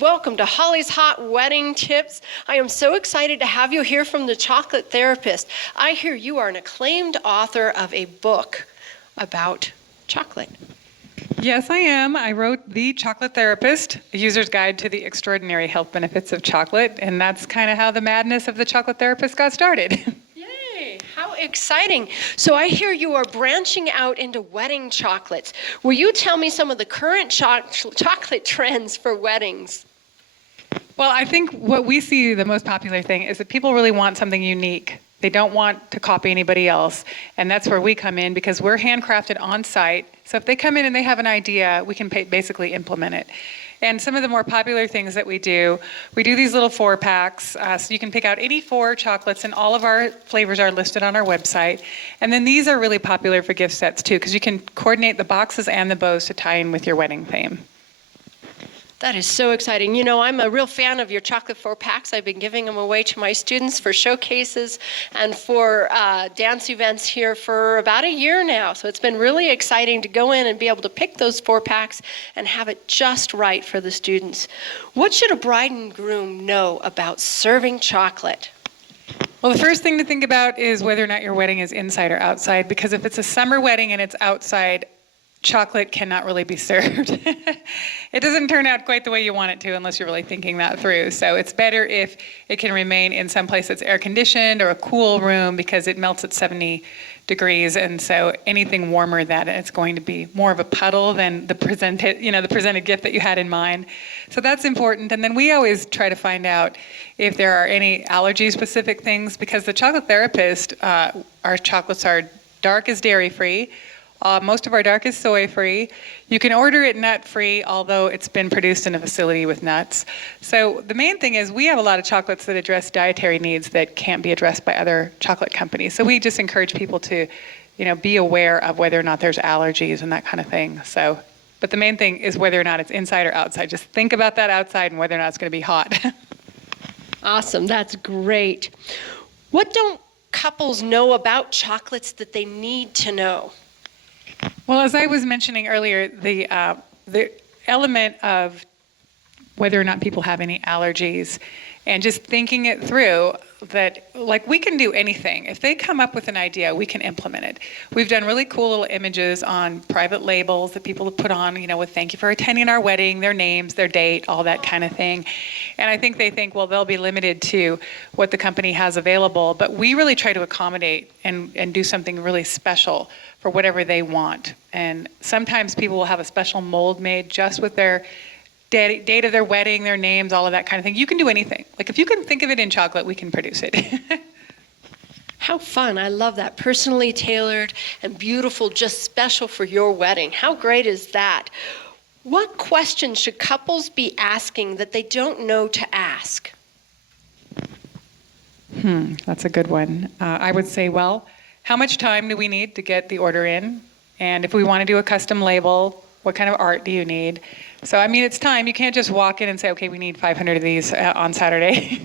Welcome to Holly's Hot Wedding Tips. I am so excited to have you here from The Chocolate Therapist. I hear you are an acclaimed author of a book about chocolate. Yes, I am. I wrote The Chocolate Therapist, a user's guide to the extraordinary health benefits of chocolate, and that's kind of how the madness of The Chocolate Therapist got started. Yay, how exciting. So I hear you are branching out into wedding chocolates. Will you tell me some of the current chocolate trends for weddings? Well, I think what we see the most popular thing is that people really want something unique. They don't want to copy anybody else, and that's where we come in because we're handcrafted on site. So if they come in and they have an idea, we can basically implement it. And some of the more popular things that we do these little 4-packs, so you can pick out any 4 chocolates, and all of our flavors are listed on our website. And then these are really popular for gift sets too, because you can coordinate the boxes and the bows to tie in with your wedding theme. That is so exciting. You know, I'm a real fan of your chocolate 4-packs. I've been giving them away to my students for showcases and for dance events here for about a year now. So it's been really exciting to go in and be able to pick those 4-packs and have it just right for the students. What should a bride and groom know about serving chocolate? Well, the first thing to think about is whether or not your wedding is inside or outside, because if it's a summer wedding and it's outside, chocolate cannot really be served. It doesn't turn out quite the way you want it to unless you're really thinking that through. So it's better if it can remain in some place that's air conditioned or a cool room because it melts at 70 degrees. And so anything warmer than that, it's going to be more of a puddle than the presented gift that you had in mind. So that's important. And then we always try to find out if there are any allergy specific things, because the Chocolate Therapist, our chocolates are dark as dairy free. Most of our dark is soy-free. You can order it nut-free, although it's been produced in a facility with nuts. So the main thing is we have a lot of chocolates that address dietary needs that can't be addressed by other chocolate companies. So we just encourage people to, be aware of whether or not there's allergies and that kind of thing. So, but the main thing is whether or not it's inside or outside. Just think about that outside and whether or not it's going to be hot. Awesome, that's great. What don't couples know about chocolates that they need to know? Well, as I was mentioning earlier, the element of whether or not people have any allergies and just thinking it through, that like we can do anything. If they come up with an idea, we can implement it. We've done really cool little images on private labels that people have put on, with thank you for attending our wedding, their names, their date, all that kind of thing. And I think they think, well, they'll be limited to what the company has available, but we really try to accommodate and do something really special for whatever they want. And sometimes people will have a special mold made just with their date of their wedding, their names, all of that kind of thing. You can do anything. Like if you can think of it in chocolate, we can produce it. How fun. I love that. Personally tailored and beautiful, just special for your wedding. How great is that? What questions should couples be asking that they don't know to ask? That's a good one. I would say, well, how much time do we need to get the order in? And if we want to do a custom label, what kind of art do you need? So, it's time. You can't just walk in and say, okay, we need 500 of these on Saturday.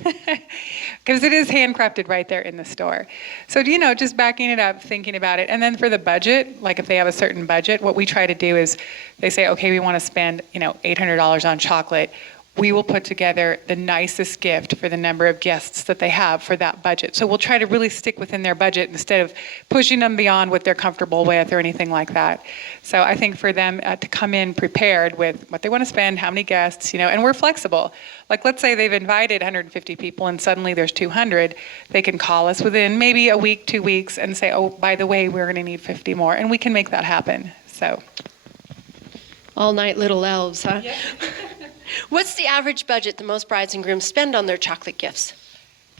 Because it is handcrafted right there in the store. So, just backing it up, thinking about it. And then for the budget, like if they have a certain budget, what we try to do is they say, okay, we want to spend, $800 on chocolate. We will put together the nicest gift for the number of guests that they have for that budget. So we'll try to really stick within their budget instead of pushing them beyond what they're comfortable with or anything like that. So I think for them to come in prepared with what they want to spend, how many guests, and we're flexible. Like let's say they've invited 150 people and suddenly there's 200, they can call us within maybe a week, 2 weeks and say, oh, by the way, we're going to need 50 more. And we can make that happen. So. All night little elves, huh? Yeah. What's the average budget that most brides and grooms spend on their chocolate gifts?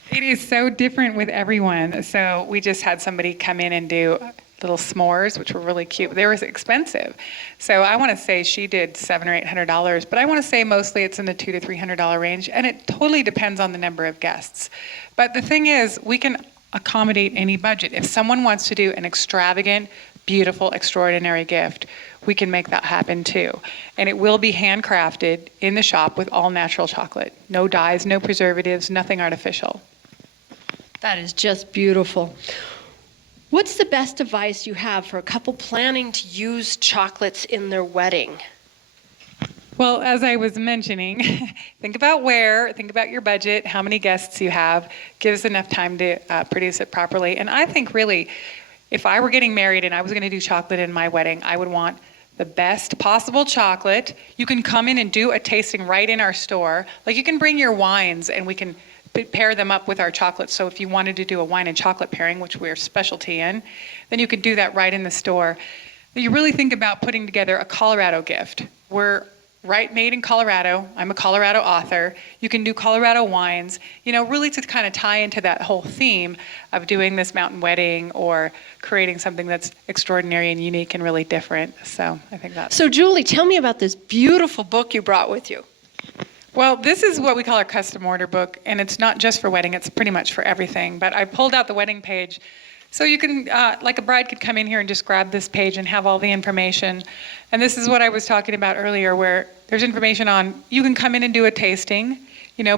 It is so different with everyone. So we just had somebody come in and do little s'mores, which were really cute. They were expensive. So I want to say she did $700 or $800, but I want to say mostly it's in the $200 to $300 range. And it totally depends on the number of guests. But the thing is, we can accommodate any budget. If someone wants to do an extravagant, beautiful, extraordinary gift, we can make that happen too. And it will be handcrafted in the shop with all natural chocolate. No dyes, no preservatives, nothing artificial. That is just beautiful. What's the best advice you have for a couple planning to use chocolates in their wedding? Well, as I was mentioning, think about where, think about your budget, how many guests you have, give us enough time to produce it properly. And I think really, if I were getting married and I was going to do chocolate in my wedding, I would want the best possible chocolate. You can come in and do a tasting right in our store. Like you can bring your wines and we can pair them up with our chocolates. So if you wanted to do a wine and chocolate pairing, which we're specialty in, then you could do that right in the store. But you really think about putting together a Colorado gift. We're made in Colorado. I'm a Colorado author. You can do Colorado wines, really to kind of tie into that whole theme of doing this mountain wedding or creating something that's extraordinary and unique and really different. So I think that's... So Julie, tell me about this beautiful book you brought with you. Well, this is what we call our custom order book, and it's not just for wedding, it's pretty much for everything. But I pulled out the wedding page. So you can, like a bride could come in here and just grab this page and have all the information. And this is what I was talking about earlier, where there's information on, you can come in and do a tasting,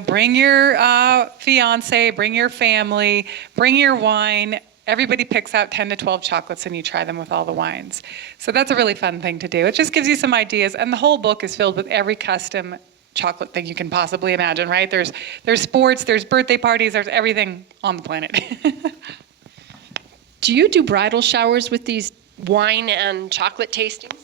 bring your fiance, bring your family, bring your wine. Everybody picks out 10 to 12 chocolates and you try them with all the wines. So that's a really fun thing to do. It just gives you some ideas. And the whole book is filled with every custom chocolate thing you can possibly imagine, right? There's sports, there's birthday parties, there's everything on the planet. Do you do bridal showers with these wine and chocolate tastings?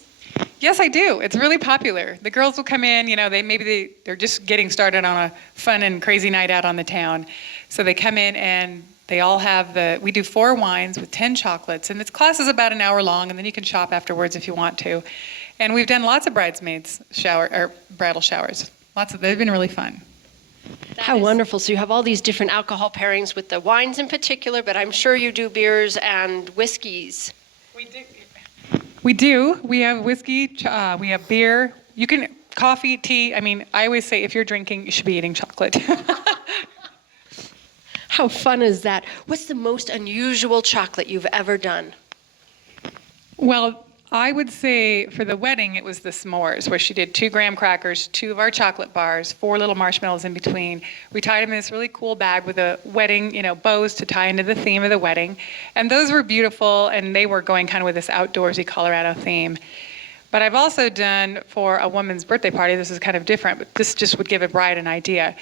Yes, I do. It's really popular. The girls will come in, they're just getting started on a fun and crazy night out on the town. So they come in and they all have we do 4 wines with 10 chocolates, and its class is about an hour long, and then you can shop afterwards if you want to. And we've done lots of bridesmaids bridal showers. They've been really fun. How wonderful. So you have all these different alcohol pairings with the wines in particular, but I'm sure you do beers and whiskeys. We do. We have whiskey, we have beer. You can, coffee, tea. I always say if you're drinking, you should be eating chocolate. How fun is that? What's the most unusual chocolate you've ever done? Well, I would say for the wedding, it was the s'mores, where she did 2 graham crackers, 2 of our chocolate bars, 4 little marshmallows in between. We tied them in this really cool bag with a wedding, bows to tie into the theme of the wedding. And those were beautiful, and they were going kind of with this outdoorsy Colorado theme. But I've also done for a woman's birthday party, this is kind of different, but this just would give a bride an idea.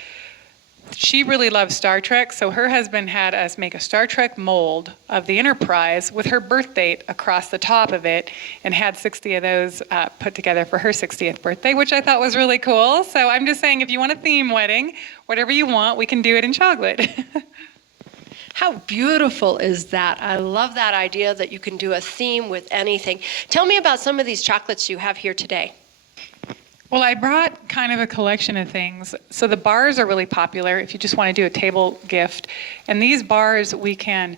She really loves Star Trek, so her husband had us make a Star Trek mold of the Enterprise with her birth date across the top of it, and had 60 of those put together for her 60th birthday, which I thought was really cool. So I'm just saying, if you want a theme wedding, whatever you want, we can do it in chocolate. How beautiful is that? I love that idea that you can do a theme with anything. Tell me about some of these chocolates you have here today. Well, I brought kind of a collection of things. So the bars are really popular if you just want to do a table gift. And these bars we can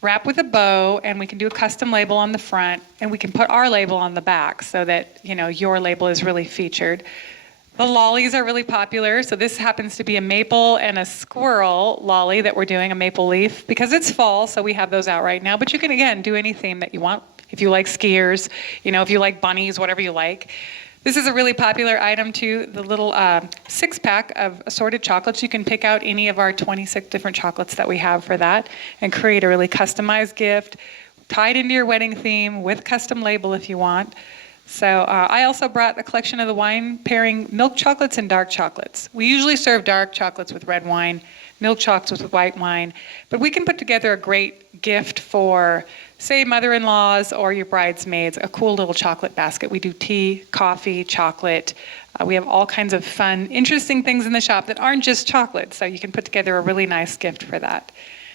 wrap with a bow, and we can do a custom label on the front, and we can put our label on the back so that, your label is really featured. The lollies are really popular. So this happens to be a maple and a squirrel lolly that we're doing, a maple leaf, because it's fall, so we have those out right now. But you can, again, do any theme that you want. If you like skiers, if you like bunnies, whatever you like. This is a really popular item too, the little 6-pack of assorted chocolates. You can pick out any of our 26 different chocolates that we have for that and create a really customized gift, tied into your wedding theme with custom label if you want. So I also brought a collection of the wine pairing milk chocolates and dark chocolates. We usually serve dark chocolates with red wine, milk chocolates with white wine, but we can put together a great gift for, say, mother-in-laws or your bridesmaids, a cool little chocolate basket. We do tea, coffee, chocolate. We have all kinds of fun, interesting things in the shop that aren't just chocolate, so you can put together a really nice gift for that.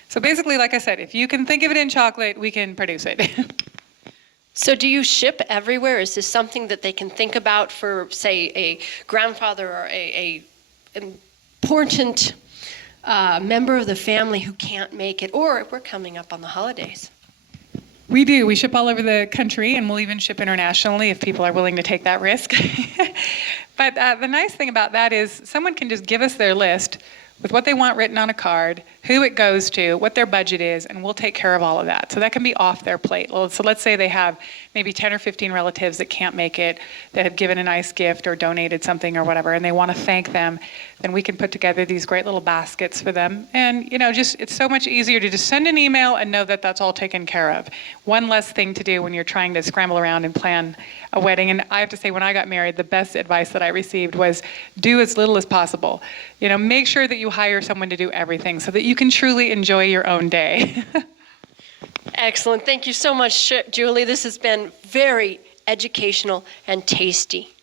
So basically, like I said, if you can think of it in chocolate, we can produce it. So do you ship everywhere? Is this something that they can think about for, say, a grandfather or a important member of the family who can't make it? Or we're coming up on the holidays. We do. We ship all over the country, and we'll even ship internationally if people are willing to take that risk. But the nice thing about that is someone can just give us their list. with what they want written on a card, who it goes to, what their budget is, and we'll take care of all of that. So that can be off their plate. Well, so let's say they have maybe 10 or 15 relatives that can't make it, that have given a nice gift or donated something or whatever, and they want to thank them, then we can put together these great little baskets for them. And, just it's so much easier to just send an email and know that that's all taken care of. One less thing to do when you're trying to scramble around and plan a wedding. And I have to say, when I got married, the best advice that I received was do as little as possible. Make sure that you hire someone to do everything so that you can truly enjoy your own day. Excellent. Thank you so much, Julie. This has been very educational and tasty.